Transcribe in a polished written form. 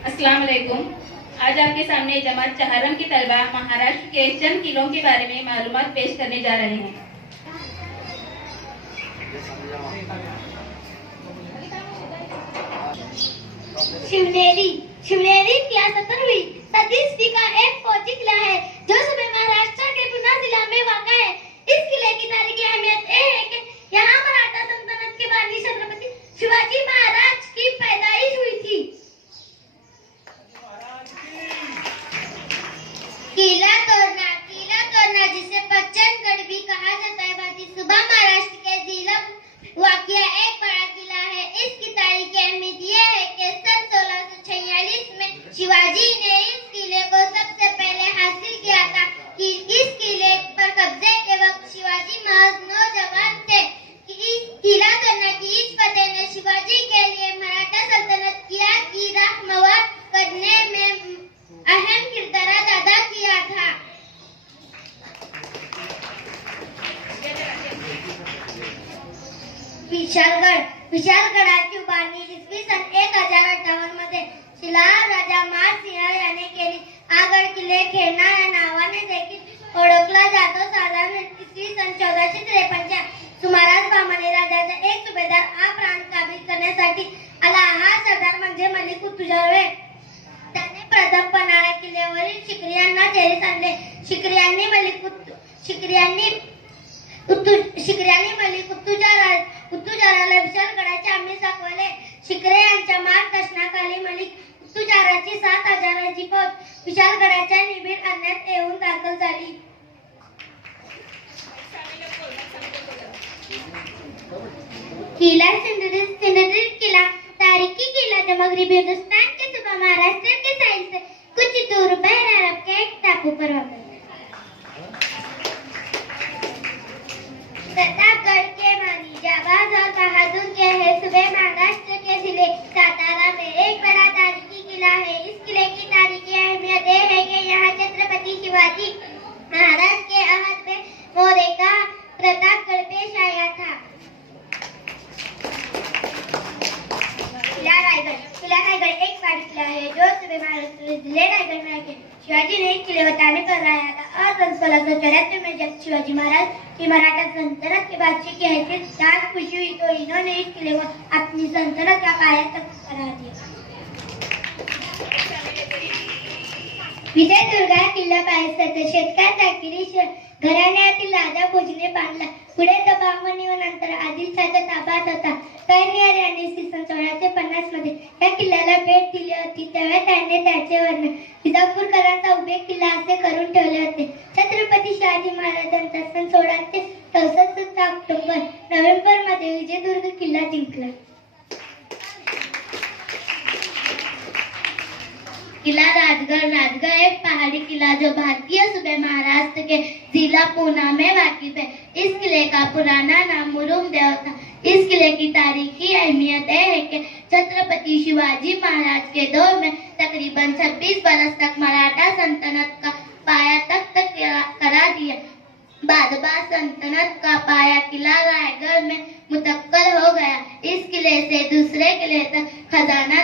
अस्सलाम वालेकुम। आज आपके सामने जमात चहारम की तलबा महाराष्ट्र के चंद किलों के बारे में मालूमात पेश करने जा रहे हैं। शिवनेरी शिवनेरी किला 17वीं सदी का एक फौजी किला है जो सूबे महाराष्ट्र के पुणे जिला में वाक़ा है। इस किले की तारीखी अहमियत यह है कि यहाँ मराठा सल्तनत के बानी छत्रपति शिवाजी महाराज की पैदाइश हुई थी। किला तोरना जिसे प्रचंडगढ़ भी कहा जाता है, बाती सूबा महाराष्ट्र के जिला वाक़िया एक बड़ा किला है। इसकी तारीखी अहमियत यह है कि सन 1646 में शिवाजी ने इस किले को सबसे पहले हासिल किया था। कि इस किले पर कब्जे के वक्त शिवाजी महज नौजवान थे। कि इस किला तोड़ने की इस फतेह ने शिवाजी के लिए मराठा सल्तनत की रहनुमाई करने में अहम किरदार अदा किया था। विशालगडाची उभारणी इसवी सन 1058 मध्ये शिलाहार राजा मारसिंह याने केली। हा गड किल्ले खेळणा या नावाने देखील ओळखला जातो। साधारण इसवी सन 1453 सुमारास बहमनी राजाचा एक सुभेदार हा प्रांत काबीज करण्यासाठी आला। हा सरदार म्हणजे मलिक कुतुबशाह। त्याने प्रथम पन्हाळा किल्ल्यावरील शिकऱ्यांना जेरीस आणले। शिकऱ्यांनी मलिक कुतुबशाहला विशालगडाचे आमिष दाखवले। शिकरे यांच्या मार्गदर्शनाखाली मलिक कुतुबशाहची 7000ची फौज विशालगडाच्या निबिड आणण्यात येऊन दाखल झाली। किला सिंधुदुर्ग किला तारीखी किला जो मगरबी हिंदुस्तान के सूबा महाराष्ट्र के साहिल से कुछ दूर बहरा अरब के एक टापू पर वाक़ है। प्रतापगढ़ के मानी जाबाज और बहादुर के है सूबे महाराष्ट्र के जिले सातारा में एक बड़ा तारीखी किला है। इस किले की तारीखी अहमियत यह है कि यहाँ छत्रपति शिवाजी महाराज के अहद में मोरे का प्रतापगढ़ पेश आया था। किला रायगढ़ एक पहाड़ी किला है जो सूबे महाराष्ट्र जिले रायगढ़ में है। शिवाजी ने इस किले को तामीर कराया था और सन 1674 में जब शिवाजी महाराज की मराठा सल्तनत के बादशाह की हैसियत जाग खुशी हुई तो इन्होंने इस किले को अपनी सल्तनत का पाया तक करार दिया। विजयदुर्ग हा किल्ला पाहण्यासाठी शेतकऱ्याचा किल्ला घराण्यातील राजा भोजने बांधला। पुढे तो बहमनी व नंतर आदिलशाहच्या ताब्यात होता। कैनियर यांनी इसवी सन 1650 मध्ये या किल्ल्याला भेट दिली होती। तेव्हा त्याने त्याचे वर्णन विजापूरकरांचा उभे किल्ला असे करून ठेवले होते। छत्रपती शिवाजी महाराजांचा सन 1664 ऑक्टोबर नोव्हेंबर मध्ये विजयदुर्ग किल्ला जिंकला। किला राजगढ़ एक पहाड़ी किला जो भारतीय सूबे महाराष्ट्र के जिला पूना में वाकिफ है। इस किले का पुराना नाम मुरुमदेव था। इस किले की तारीखी अहमियत है कि छत्रपति शिवाजी महाराज के दौर में तकरीबन 26 बरस तक मराठा सल्तनत का पाया तख्त करा दिया। बादबा सल्तनत का पाया किला रायगढ़ में मुतक्कल हो गया। इस किले से दूसरे किले तक खजाना